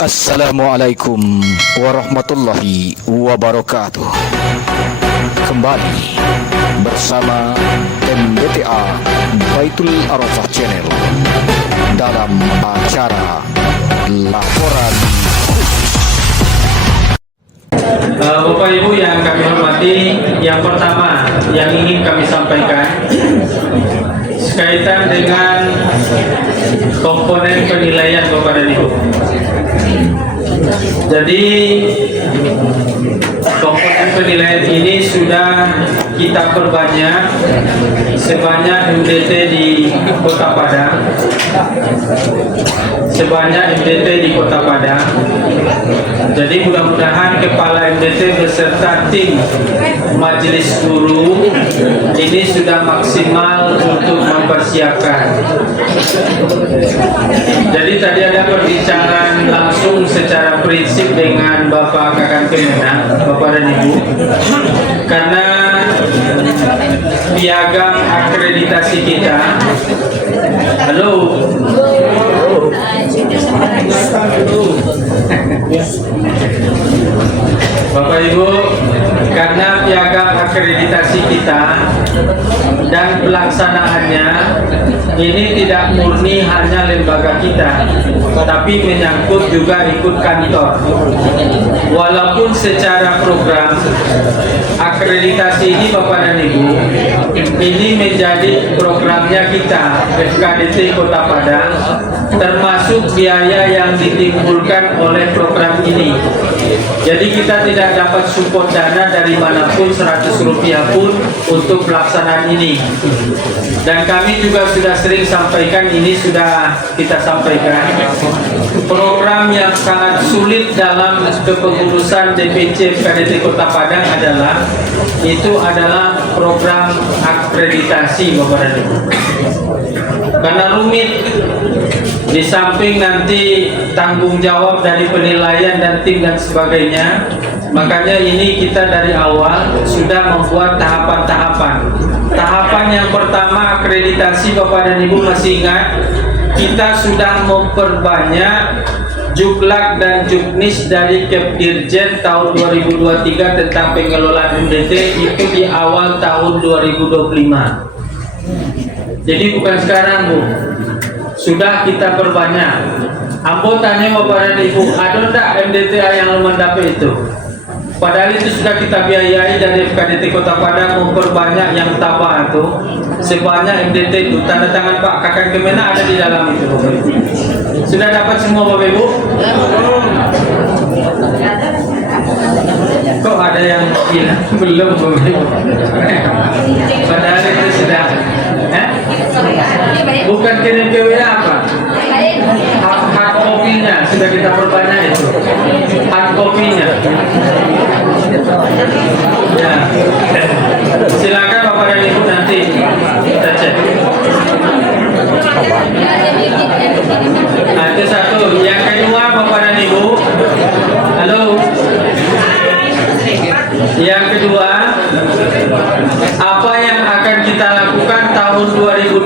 Assalamualaikum warahmatullahi wabarakatuh. Kembali bersama MBTA Baitul Arafah Channel dalam acara Laporan Bapak Ibu yang kami hormati, yang pertama yang ingin kami sampaikan kaitan dengan komponen penilaian Bapak dan Ibu. Jadi komponen penilaian ini sudah kita perbanyak sebanyak MDT di Kota Padang, Jadi mudah-mudahan kepala MDT beserta tim majelis guru ini sudah maksimal untuk mempersiapkan. Jadi tadi ada perbincangan langsung secara prinsip dengan Bapak Kakang Kemenang, Bapak dan Ibu, karena piagam akreditasi kita. Halo. Bapak Ibu, karena piagam akreditasi kita dan pelaksanaannya ini tidak murni hanya lembaga kita, tapi menyangkut juga ikut kantor. Walaupun secara program akreditasi ini Bapak dan Ibu, ini menjadi programnya kita FKDT Kota Padang, termasuk biaya yang ditimbulkan oleh program ini. Jadi kita tidak dapat support dana dari manapun 100 rupiah pun untuk pelaksanaan ini. Dan kami juga sudah sering sampaikan, ini sudah kita sampaikan, program yang sangat sulit dalam kepengurusan DPC FKDT Kota Padang adalah program akreditasi Bapak dan Ibu. Karena rumit, di samping nanti tanggung jawab dari penilaian dan tim dan sebagainya, makanya ini kita dari awal sudah membuat tahapan-tahapan. Tahapan yang pertama akreditasi, Bapak dan Ibu masih ingat, kita sudah memperbanyak Juklak dan Juknis dari Kepdirjen tahun 2023 tentang pengelolaan MDT itu di awal tahun 2025. Jadi bukan sekarang, Bu, sudah kita perbanyak. Ambo tanya Bapak dan Ibu, ada enggak MDTA yang mendapat itu? Padahal itu sudah kita biayai dari FKDT Kota Padang memperbanyak yang tabah itu sebanyak MDT itu. Tanda tangan Pak Kakang Kemenang ada di dalam itu, Bapak Ibu. Sudah dapat semua Bapak Ibu? Kok ada yang bilang belum Bapak Ibu? Padahal itu sudah. Bukan kirim ke WA apa? Hard copy-nya sudah kita perbanyak itu. Hard copy-nya. Ya. Silakan Bapak dan Ibu nanti kita cek. Nah, itu satu. Yang kedua Bapak dan Ibu. Halo. Yang kedua, apa yang akan kita lakukan tahun 2026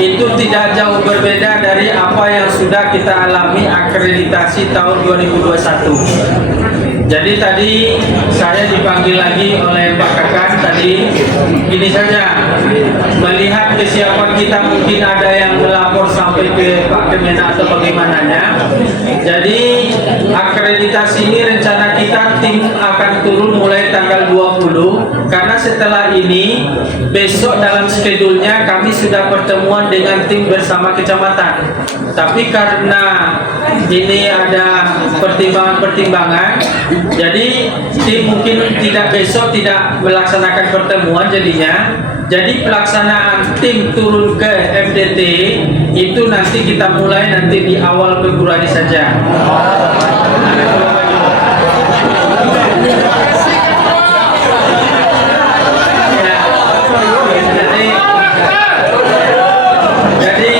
itu tidak jauh berbeda dari apa yang sudah kita alami akreditasi tahun 2021. Jadi tadi saya dipanggil lagi oleh Pak Kakang tadi, gini saja, melihat kesiapan kita mungkin ada yang melapor sampai ke Pak Kemenang atau bagaimananya. Jadi akreditasi ini rencana kita tim akan turun mulai tanggal 20, karena setelah ini besok dalam skedulnya kami sudah pertemuan dengan tim bersama kecamatan. Tapi karena ini ada pertimbangan-pertimbangan, jadi tim mungkin besok tidak melaksanakan pertemuan jadinya. Jadi pelaksanaan tim turun ke MDT itu nanti kita mulai nanti di awal Februari saja. Jadi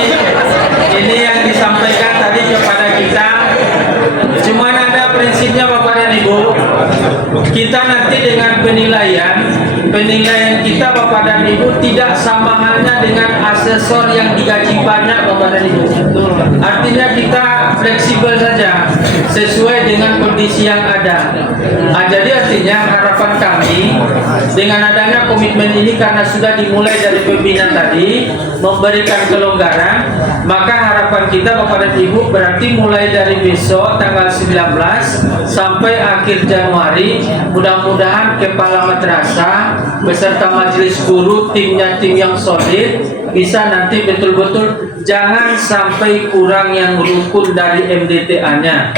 ini yang disampaikan tadi kepada kita. Cuman ada prinsipnya Bapak dan Ibu, kita nanti dengan penilaian kita Bapak dan Ibu tidak sama halnya dengan asesor yang digaji banyak Bapak dan Ibu. Artinya kita fleksibel saja sesuai dengan kondisi yang ada. Jadi artinya harapan kami dengan adanya komitmen ini, karena sudah dimulai dari pembinaan tadi memberikan kelonggaran, maka harapan kita Bapak dan Ibu berarti mulai dari besok tanggal 19 sampai akhir Januari, mudah-mudahan kepala madrasah beserta majelis guru, timnya tim yang solid, bisa nanti betul-betul jangan sampai kurang yang rukun dari MDTA-nya.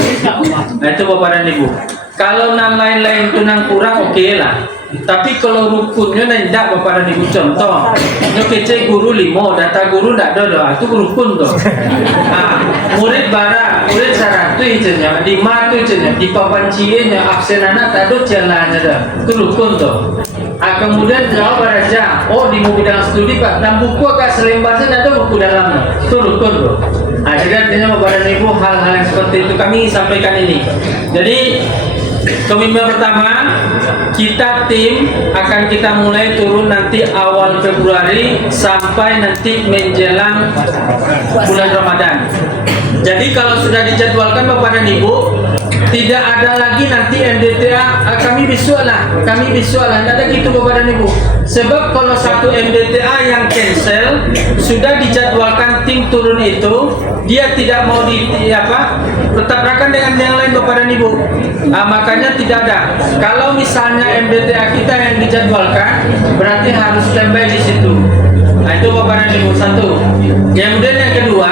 Nah itu Bapak dan Ibu. Kalau nang lain-lain itu nang kurang oke lah. Tapi kalau rukunnya tidak Bapak dan Ibu, contoh nyo kece guru 5, data guru tidak ada, itu rukun tuh. Murid bara, murid 100 itu nya, 5 itu nya, di papan cie-nya absen anak tak ada jalannya dah, itu rukun tuh. Kemudian jawab aja, oh di bidang studi Pak, dan buku agak selembarnya ada buku dalamnya, itu rukun tuh. Jadi artinya Bapak dan Ibu, hal-hal yang seperti itu kami sampaikan ini. Jadi komitmen pertama, kita tim akan kita mulai turun nanti awal Februari sampai nanti menjelang bulan Ramadan. Jadi kalau sudah dijadwalkan Bapak dan Ibu, tidak ada lagi nanti MDTA kami visual lah, tidak ada gitu Bapak dan Ibu. Sebab kalau satu MDTA yang cancel, sudah dijadwalkan tim turun itu, dia tidak mau tetapkan dengan yang lain Bapak dan Ibu. Makanya tidak ada. Kalau misalnya MDTA kita yang dijadwalkan, berarti harus standby di situ. Nah itu Bapak dan Ibu, satu. Kemudian yang kedua,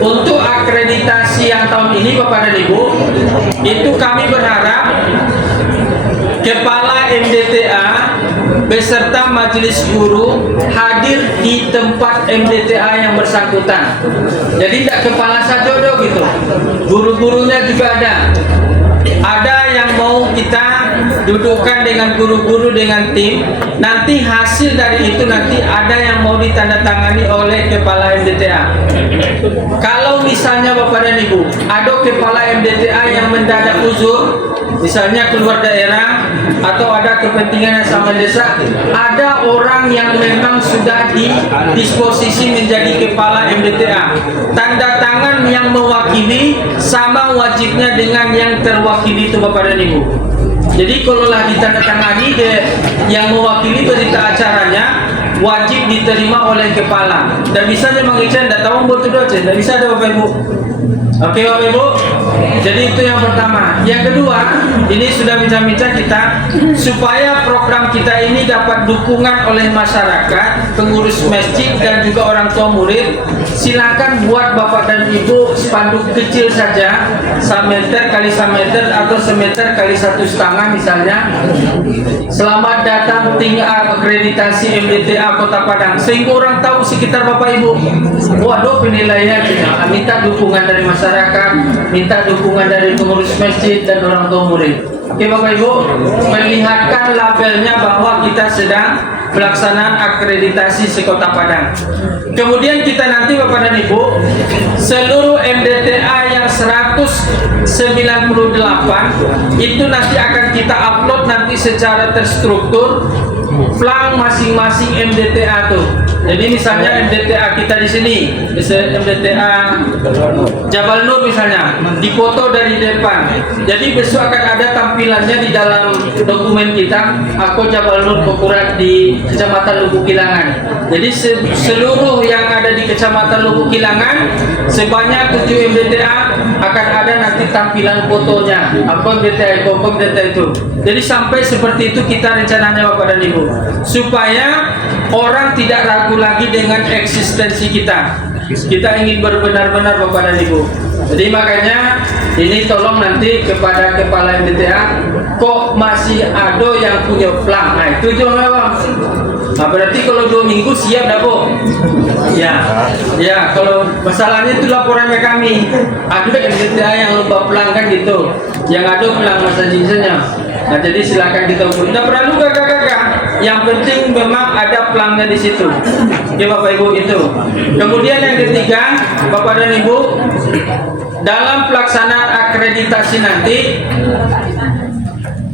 untuk akreditasi yang tahun ini Bapak dan Ibu, itu kami berharap kepala MDTA beserta majelis guru hadir di tempat MDTA yang bersangkutan. Jadi tidak kepala saja gitu, guru-gurunya juga ada. Ada yang mau kita dudukkan dengan guru-guru dengan tim. Nanti hasil dari itu nanti ada yang mau ditandatangani oleh kepala MDTA. Kalau misalnya Bapak dan Ibu ada kepala MDTA yang mendadak uzur, misalnya keluar daerah atau ada kepentingan yang sama desa, ada orang yang memang sudah didisposisi menjadi kepala MDTA. Tanda tangan yang mewakili sama wajibnya dengan yang terwakili itu Bapak dan Ibu. Jadi kalau lah ditandatangani yang mewakili berita acaranya wajib diterima oleh kepala. Dan bisa dia mengizinkan, tidak tahu betul dosen, tidak bisa ada Bapak Ibu. Oke Bapak Ibu. Jadi itu yang pertama. Yang kedua, ini sudah bincang-bincang kita supaya program kita ini dapat dukungan oleh masyarakat, pengurus masjid dan juga orang tua murid. Silakan buat Bapak dan Ibu spanduk kecil saja, 1 meter kali 1 meter atau 1 meter kali 1,5 misalnya. Selamat datang tim akreditasi MDTA Kota Padang, sehingga orang tahu sekitar Bapak Ibu. Waduh penilaian, minta dukungan dari masyarakat, minta dukungan dari pengurus masjid dan orang tua murid. Oke Bapak Ibu, melihatkan labelnya bahwa kita sedang pelaksanaan akreditasi sekota Padang. Kemudian kita nanti Bapak dan Ibu, seluruh MDTA yang 198 itu nanti akan kita upload nanti secara terstruktur plang masing-masing MDTA tuh. Jadi misalnya MDTA kita di sini, MDTA Jabal Nur misalnya, dipoto dari depan. Jadi besok akan ada tampilannya di dalam dokumen kita, aku Jabal Nur Kokurat di Kecamatan Lubuk Kilangan. Jadi seluruh yang ada di Kecamatan Lubuk Kilangan sebanyak 7 MDTA akan ada nanti tampilan fotonya. Aku MDTA itu. Jadi sampai seperti itu kita rencananya Bapak dan Ibu, supaya orang tidak ragu lagi dengan eksistensi kita. Kita ingin benar-benar Bapak dan Ibu. Jadi makanya ini tolong nanti kepada kepala MDTA, kok masih ada yang punya plang. Nah itu juga memang. Nah berarti kalau 2 minggu siap dah Bu? Ya kalau masalahnya itu laporannya kami. Ada MDTA yang lupa plang kan gitu, yang ada plang masa jinsennya. Nah jadi silakan kita ukur. Tidak perlu gagak-gagak. Yang penting memang ada pelangnya di situ. Ya Bapak Ibu itu. Kemudian yang ketiga, Bapak dan Ibu, dalam pelaksanaan akreditasi nanti,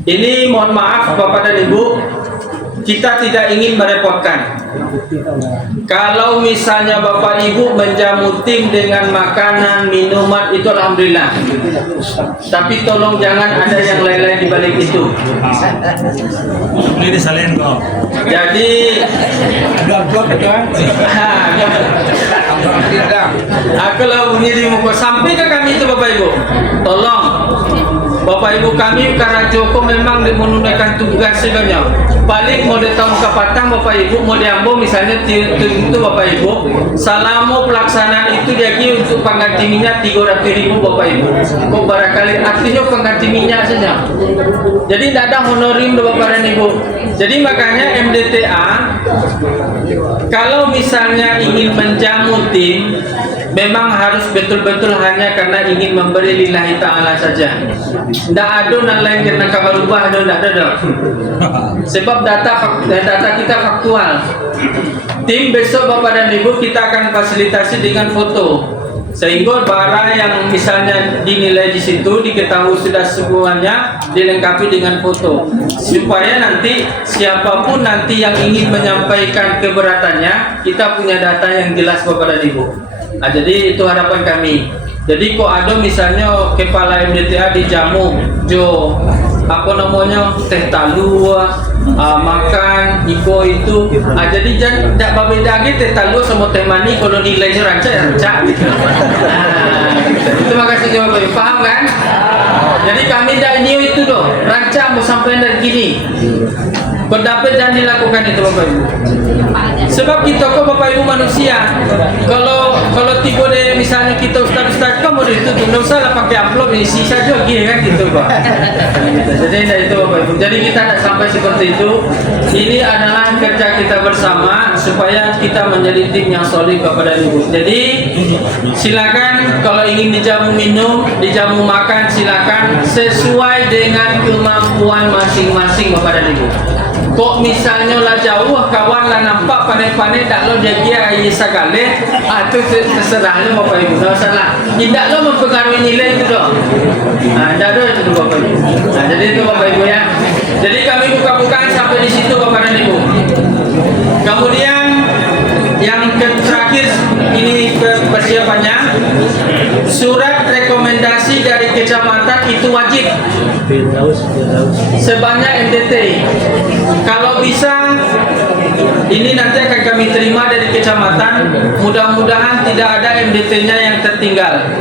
ini mohon maaf Bapak dan Ibu, kita tidak ingin merepotkan. Kalau misalnya Bapak Ibu menjamu tim dengan makanan, minuman, itu alhamdulillah. Tapi tolong jangan ada yang lain-lain di balik itu. Ini salin kok. Jadi kalau bunyi di muka sampai ke kami itu Bapak Ibu, tolong Bapak Ibu kami karena Joko memang menunaikan tugas sebenarnya. Paling mau tahun kapatang Bapak Ibu mau diambil misalnya itu Bapak Ibu, selama pelaksanaan itu jadi untuk pengganti minyak 300.000 Bapak Ibu. Kok barangkali artinya pengganti minyak saja. Jadi tidak ada honorim Bapak dan Ibu. Jadi makanya MDTA kalau misalnya ingin menjamu tim, memang harus betul-betul hanya karena ingin memberi lillahi ta'ala saja. Tidak ada yang lain karena kabar ubah, tidak ada. Sebab data kita faktual. Tim besok Bapak dan Ibu kita akan fasilitasi dengan foto. Sehingga barang yang misalnya dinilai di situ diketahui sudah semuanya dilengkapi dengan foto. Supaya nanti siapapun nanti yang ingin menyampaikan keberatannya, kita punya data yang jelas Bapak dan Ibu. Nah, jadi itu harapan kami. Jadi kok ada misalnya kepala MDTA dijamu jo apa namanya teh talu makan iko itu jadi jangan tidak berbeda lagi teh talu sama teh mani kalau nilainya rancak gitu. Terima kasih Bapak Ibu, paham kan? Jadi kami dah ini itu doh rancak mau sampai dari gini. Pendapat jangan dilakukan itu Bapak Ibu. Sebab kita kok Bapak Ibu manusia. Kalau tiba deh misalnya kita ustaz kamu itu tidak usah lah pakai amplop isi saja gini kan gitu Pak. Jadi itu Bapak Ibu. Jadi kita tidak sampai seperti itu. Ini adalah kerja kita bersama supaya kita menjadi tim yang solid Bapak dan Ibu. Jadi silakan kalau ingin dijamu minum, dijamu makan silakan sesuai dengan kemampuan masing-masing Bapak dan Ibu. Kok misalnya lah jauh kawan lah nampak panen-panen tak lo jadi air segala itu terserahnya Bapak Ibu, tak salah. Tidak lo mempengaruhi nilai itu dong. Tidak ada itu Bapak Ibu. Jadi itu Bapak Ibu ya. Jadi kami buka-bukaan sampai di situ Bapak dan Ibu. Kemudian yang terakhir ini persiapannya surat rekomendasi dari kecamatan itu wajib sebanyak MDT. Kalau bisa ini nanti akan kami terima dari kecamatan. Mudah-mudahan tidak ada MDT-nya yang tertinggal.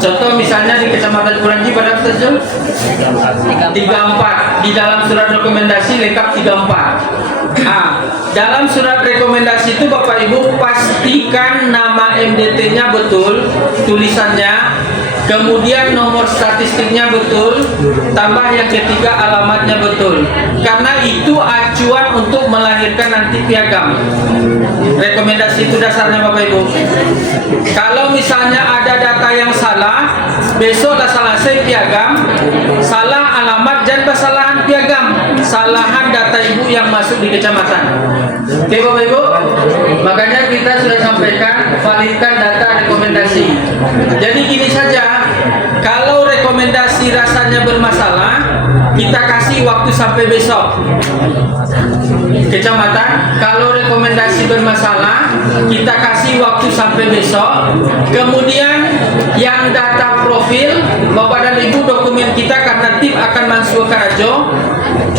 Contoh misalnya di kecamatan Kuranji pada stasiun 34 di dalam surat rekomendasi lengkap 34. Dalam surat rekomendasi itu Bapak Ibu pastikan nama MDT-nya betul, tulisannya, kemudian nomor statistiknya betul, tambah yang ketiga alamatnya betul. Karena itu acuan untuk melahirkan nanti piagam. Rekomendasi itu dasarnya Bapak Ibu. Kalau misalnya ada data yang salah, besoklah selesai piagam, salah alamat dan kesalahan piagam, salahan data ibu yang masuk di kecamatan. Oke Bapak Ibu, makanya kita sudah sampaikan validkan data rekomendasi. Jadi gini saja, kalau rekomendasi rasanya bermasalah, kita kasih waktu sampai besok. Kecamatan, kalau rekomendasi bermasalah, kita kasih waktu sampai besok. Kemudian yang data profil, Bapak dan Ibu dokumen kita karena tim akan masuk ke Rajo.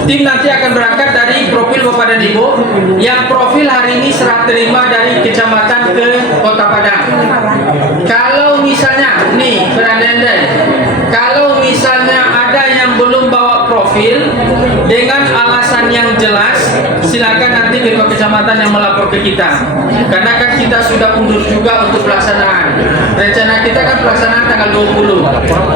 Tim nanti akan berangkat dari profil Bapak dan Ibu. Yang profil hari ini serah terima dari kecamatan ke Kota Padang. Kalau misalnya, nih berandai-andai, kalau misalnya ada yang belum bawa profil dengan alasan yang jelas, silakan nanti ketua kecamatan yang melapor ke kita. Karena kan kita sudah mundur juga untuk pelaksanaan. Rencana kita kan pelaksanaan tanggal 20.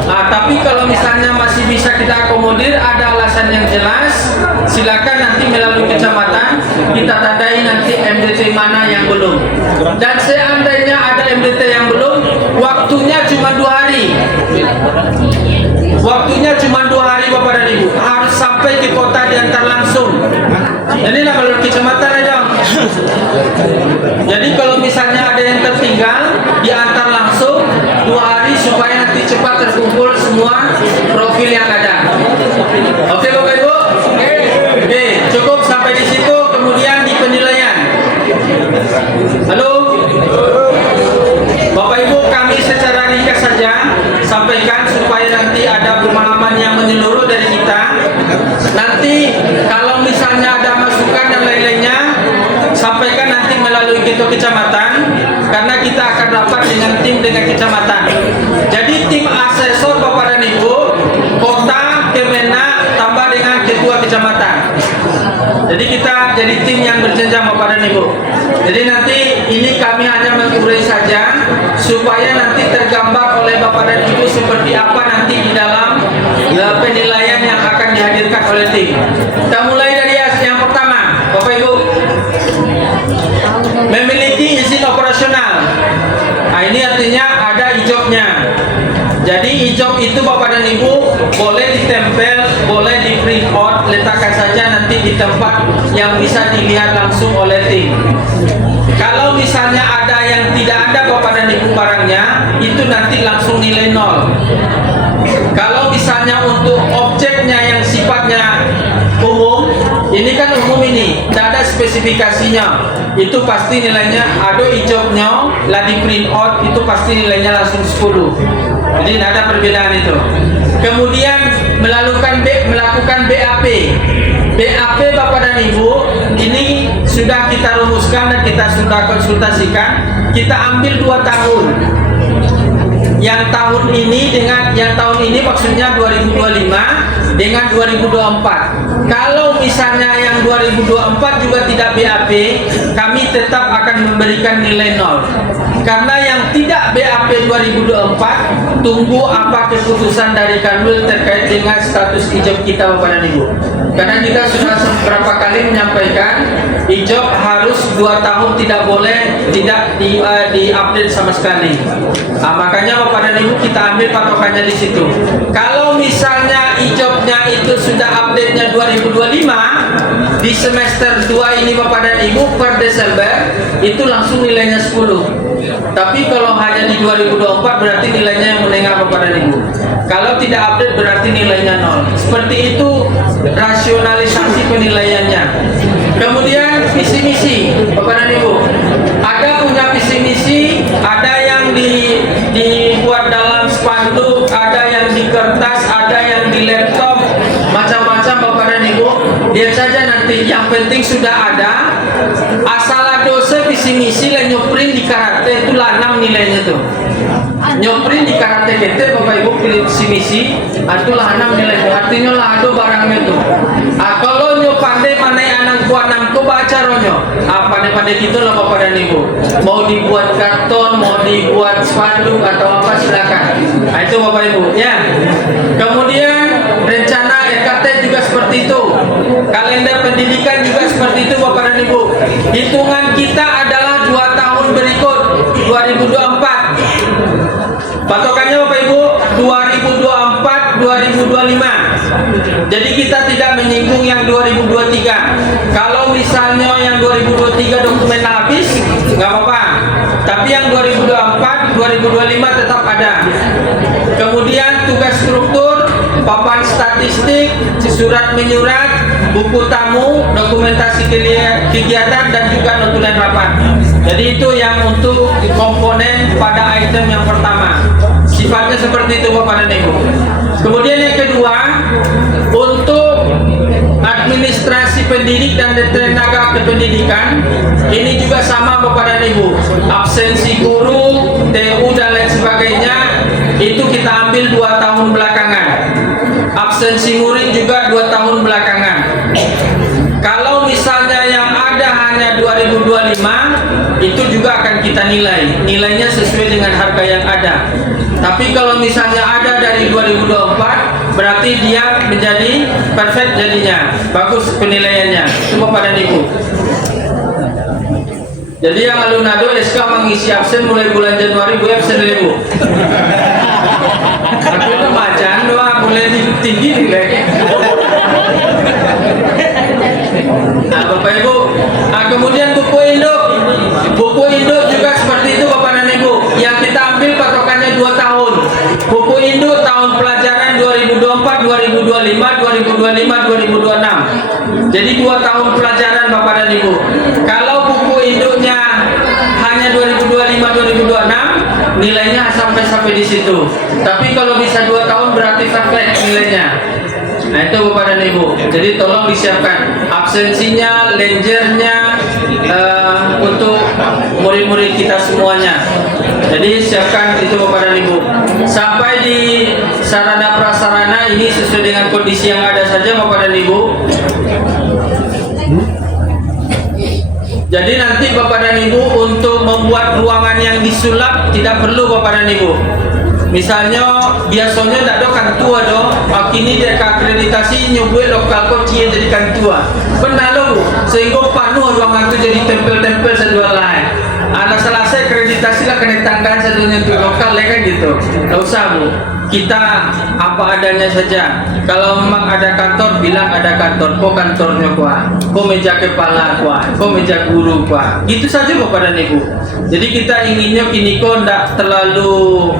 Tapi kalau misalnya masih bisa kita akomodir, ada alasan yang jelas, silakan nanti melalui kecamatan kita tandai nanti MDT mana yang belum. Dan seandainya ada MDT yang belum, waktunya cuma 2 hari. Waktunya cuma 2 hari Bapak dan Ibu. Harus sampai ke kota diantar langsung. Jadi nah kalau kecamatan aja. Jadi kalau misalnya ada yang tertinggal, diantar langsung 2 hari supaya nanti cepat terkumpul semua profil yang ada. Oke Bapak Ibu? Oke. Cukup sampai di situ, kemudian di penilaian. Halo? Bapak Ibu, kami secara ringkas saja sampaikan supaya nanti ada pemahaman yang menyeluruh dari kita. Nanti kalau misalnya ada masukan dan lain-lainnya, sampaikan nanti melalui ketua kecamatan, karena kita akan rapat dengan tim dengan kecamatan. Jadi tim asesor Bapak dan Ibu, kota, Kemenak, tambah dengan ketua kecamatan. Jadi kita jadi tim yang berjenjang Bapak dan Ibu. Jadi nanti ini kami hanya mengurai saja supaya nanti tergambar oleh Bapak dan Ibu seperti apa nanti di dalam penilaian yang akan dihadirkan oleh tim. Kita mulai dari yang pertama, Bapak Ibu. Memiliki izin operasional. Nah, ini artinya ada ijobnya. Jadi ijob itu Bapak dan Ibu boleh ditempel, boleh di print out, letakkan saja nanti di tempat yang bisa dilihat langsung oleh tim. Kalau misalnya ada yang tidak ada Bapak dan Ibu barangnya, itu nanti langsung nilai 0. Kalau misalnya untuk objeknya yang sifatnya umum, ini kan umum ini, tidak ada spesifikasinya, itu pasti nilainya ada ijobnya, lah di print out, itu pasti nilainya langsung 10. Jadi tidak ada perbedaan itu. Kemudian melakukan BAP. BAP Bapak dan Ibu, ini sudah kita rumuskan dan kita sudah konsultasikan. Kita ambil 2 tahun. Yang tahun ini dengan yang tahun ini maksudnya 2025 dengan 2024. Kalau misalnya yang 2024 juga tidak BAP, kami tetap akan memberikan nilai 0. Karena yang tidak BAP 2024, tunggu apa keputusan dari Kanwil terkait dengan status ijob kita Bapak dan Ibu. Karena kita sudah beberapa kali menyampaikan ijob harus 2 tahun, tidak boleh tidak diupdate sama sekali. Nah, makanya Bapak dan Ibu kita ambil patokannya di situ. Kalau misalnya ijobnya itu sudah update-nya 2025, di semester 2 ini Bapak dan Ibu per Desember itu langsung nilainya 10. Tapi kalau hanya di 2024 berarti nilainya yang menengah Bapak dan Ibu. Kalau tidak update berarti nilainya 0. Seperti itu rasionalisasi penilaiannya. Kemudian visi misi Bapak dan Ibu. Ada punya visi misi, ada yang dibuat dalam spanduk, ada yang di kertas, ada yang di laptop, macam-macam Bapak dan Ibu. Lihat saja nanti, yang penting sudah ada. Asal dosa visi misi lah nyoprin di karate itu lah 6 nilainya tuh. Nyoprin di karate kita Bapak Ibu visi misi itu lah 6 nilainya. Artinya lah ada barangnya tuh. Kalau nyo pandai anak kuat 6 ko baca ronyo. Pandai-pandai gitu lah Bapak dan Ibu. Mau dibuat karton, mau dibuat spanduk atau apa silakan. Itu Bapak Ibu ya. Kemudian rencana RKT juga seperti itu. Kalender pendidikan juga seperti itu Bapak dan Ibu. Hitungan kita adalah 2 tahun berikut 2024. Patokannya Bapak Ibu 2024 2025. Jadi kita tidak menyinggung yang 2023. Kalau misalnya yang 2023 dokumen habis, nggak apa-apa. Tapi yang 2024 2025 tetap ada. Kemudian tugas struktur, papan statistik, surat menyurat, buku tamu, dokumentasi kegiatan dan juga notulen rapat. Jadi itu yang untuk komponen pada item yang pertama. Sifatnya seperti itu Bapak dan Ibu. Kemudian yang kedua, untuk administrasi pendidik dan tenaga kependidikan, ini juga sama Bapak dan Ibu. Absensi guru, TU dan lain sebagainya, itu kita ambil 2 tahun belakangan. Absensi murid juga 2 tahun belakangan. Kalau misalnya yang ada hanya 2025, itu juga akan kita nilai. Nilainya sesuai dengan harga yang ada. Tapi kalau misalnya ada dari 2024, berarti dia menjadi perfect jadinya. Bagus penilaiannya. Itu Bapak dan Ibu. Jadi yang alunado SK mengisi absen mulai bulan Januari, Bu absen dulu Bu. Aku tuh bacaan doang mulai tinggi nilai. Nah Bapak Ibu, kemudian buku induk juga seperti itu Bapak dan Ibu. Yang kita ambil patokannya 2 tahun. Buku induk tahun pelajaran 2024, 2025, 2025, 2026. Jadi 2 tahun Ibu. Kalau buku induknya hanya 2025-2026, nilainya sampai di situ. Tapi kalau bisa 2 tahun berarti perfect nilainya. Nah itu Bapak dan Ibu. Jadi tolong disiapkan absensinya, lenjernya untuk murid-murid kita semuanya. Jadi siapkan itu Bapak dan Ibu. Sampai di sarana prasarana ini sesuai dengan kondisi yang ada saja Bapak dan Ibu. Jadi nanti Bapak dan Ibu untuk membuat ruangan yang disulap tidak perlu Bapak dan Ibu. Misalnya biasanya tidak ada kantua do, kini dia akreditasi nyobuat lokal kok cie jadi kantua. Benar lo Bu, sehingga penuh ruangan itu jadi tempel-tempel sedua lain. Ada selesai akreditasi lah kena tanggaan satunya untuk lokal ya kan gitu. Tidak usah Bu, kita apa adanya saja. Kalau memang ada kantor bilang ada kantor, kok kantornya kuah, kok meja kepala kuah, kok meja guru kuah. Gitu saja Bapak dan Ibu. Jadi kita inginnya kini kok tidak terlalu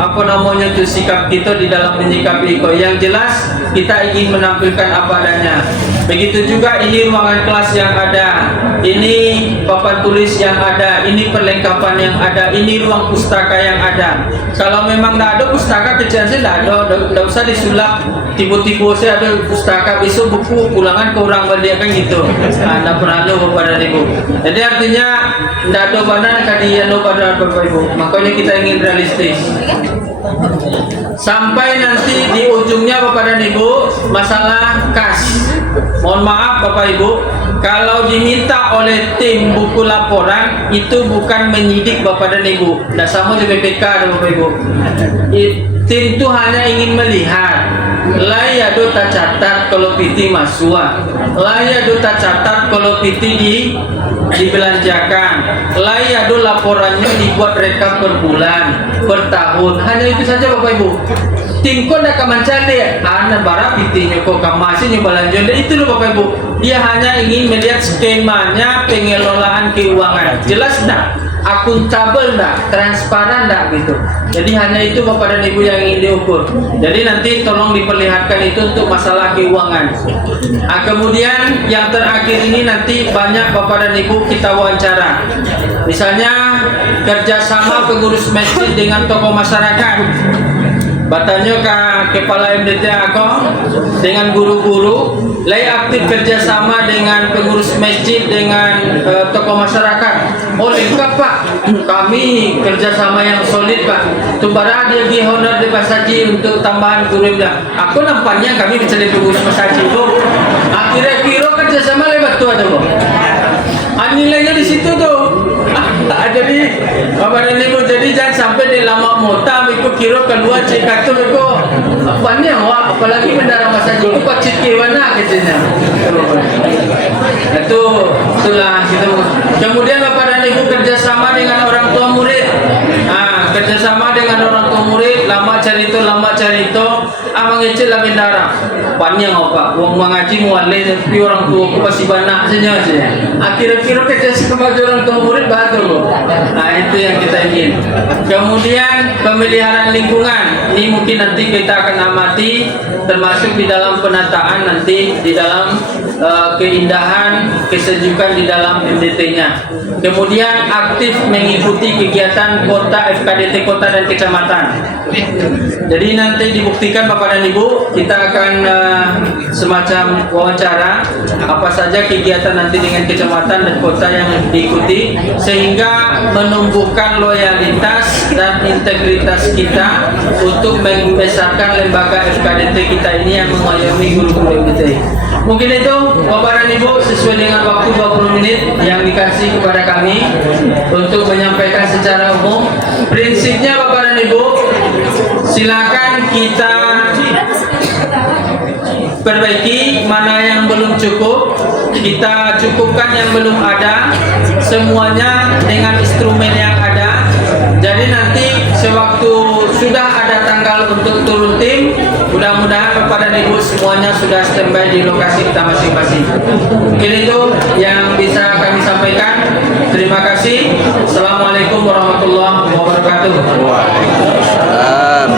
apa namanya itu sikap kita di dalam menyikapi kok. Yang jelas kita ingin menampilkan apa adanya. Begitu juga ini ruangan kelas yang ada, ini papan tulis yang ada, ini perlengkapan yang ada, ini ruang pustaka yang ada. Kalau memang tidak ada pustaka kecil saya tidak usah disulap. Tiba-tiba saya ada pustaka, besok buku pulangan ke orang balik kan gitu. Anda perlu Bapak dan Ibu. Jadi artinya tidak ada badan kadian pada Bapak Ibu. Makanya kita ingin realistis. Sampai nanti di ujungnya Bapak dan Ibu masalah kas. Mohon maaf Bapak Ibu, kalau diminta oleh tim buku laporan itu bukan menyidik Bapak dan Ibu. Tidak sama di BPK Bapak Ibu. Tim itu hanya ingin melihat laya dota catat kalau piti masua, laya dota catat kalau piti dibelanjakan, laya do laporannya dibuat rekap per bulan, per tahun. Hanya itu saja Bapak Ibu. Tim kok nak mencari anak bara pitinya kok masih nyobalanjon. Itu loh Bapak Ibu. Dia hanya ingin melihat skemanya pengelolaan keuangan. Jelas enggak? Akuntabel enggak? Transparan enggak gitu. Jadi hanya itu Bapak dan Ibu yang ingin diukur. Jadi nanti tolong diperlihatkan itu untuk masalah keuangan. Kemudian yang terakhir ini nanti banyak Bapak dan Ibu kita wawancara. Misalnya kerjasama pengurus masjid dengan tokoh masyarakat. Batanya ke kepala MDTA aku dengan guru-guru lagi aktif kerjasama dengan pengurus masjid dengan tokoh masyarakat. Oh lengkap Pak, kami kerjasama yang solid Pak. Tubara dia di honor di Pasaji untuk tambahan guru bilang. Aku nampaknya kami bisa di pengurus Pasaji Bu. Akhirnya kira kerjasama lebat tuh ada Bu. Nilainya di situ tuh. Jadi Bapak dan Ibu, jadi jangan sampai di lama mota ikut kira keluar cek kartu itu banyak wah, apalagi bendara masa itu pacit kewana katanya. Itulah gitu. Kemudian Bapak dan Ibu kerjasama dengan orang tua murid. Kerjasama dengan orang tua murid, lama carito, mengecil lah bendara. Panjang apa? Uang mengaji muallim tapi orang tua aku pasti banyak saja. Akhir-akhir kerjasama orang tua murid batul. Itu yang kita ingin. Kemudian pemeliharaan lingkungan. Ini mungkin nanti kita akan amati termasuk di dalam penataan nanti di dalam keindahan, kesejukan di dalam MDT-nya. Kemudian aktif mengikuti kegiatan kota, FKDT kota dan kecamatan. Jadi nanti dibuktikan Bapak dan Ibu, kita akan semacam wawancara apa saja kegiatan nanti dengan kecamatan dan kota yang diikuti sehingga menumbuhkan loyalitas dan integritas kita untuk membesarkan lembaga FKDT kita ini yang mengayomi guru-guru MDT. Mungkin itu Bapak dan Ibu sesuai dengan waktu 20 menit yang dikasih kepada kami untuk menyampaikan secara umum. Prinsipnya Bapak dan Ibu, silakan kita perbaiki mana yang belum cukup, kita cukupkan yang belum ada, semuanya dengan instrumen yang ada. Jadi nanti sewaktu sudah ada tanggal untuk turun tim, mudah-mudahan Bapak dan Ibu semuanya sudah standby di lokasi kita masing-masing. Mungkin itu yang bisa kami sampaikan. Terima kasih. Assalamualaikum warahmatullahi wabarakatuh. Waalaikumsalam.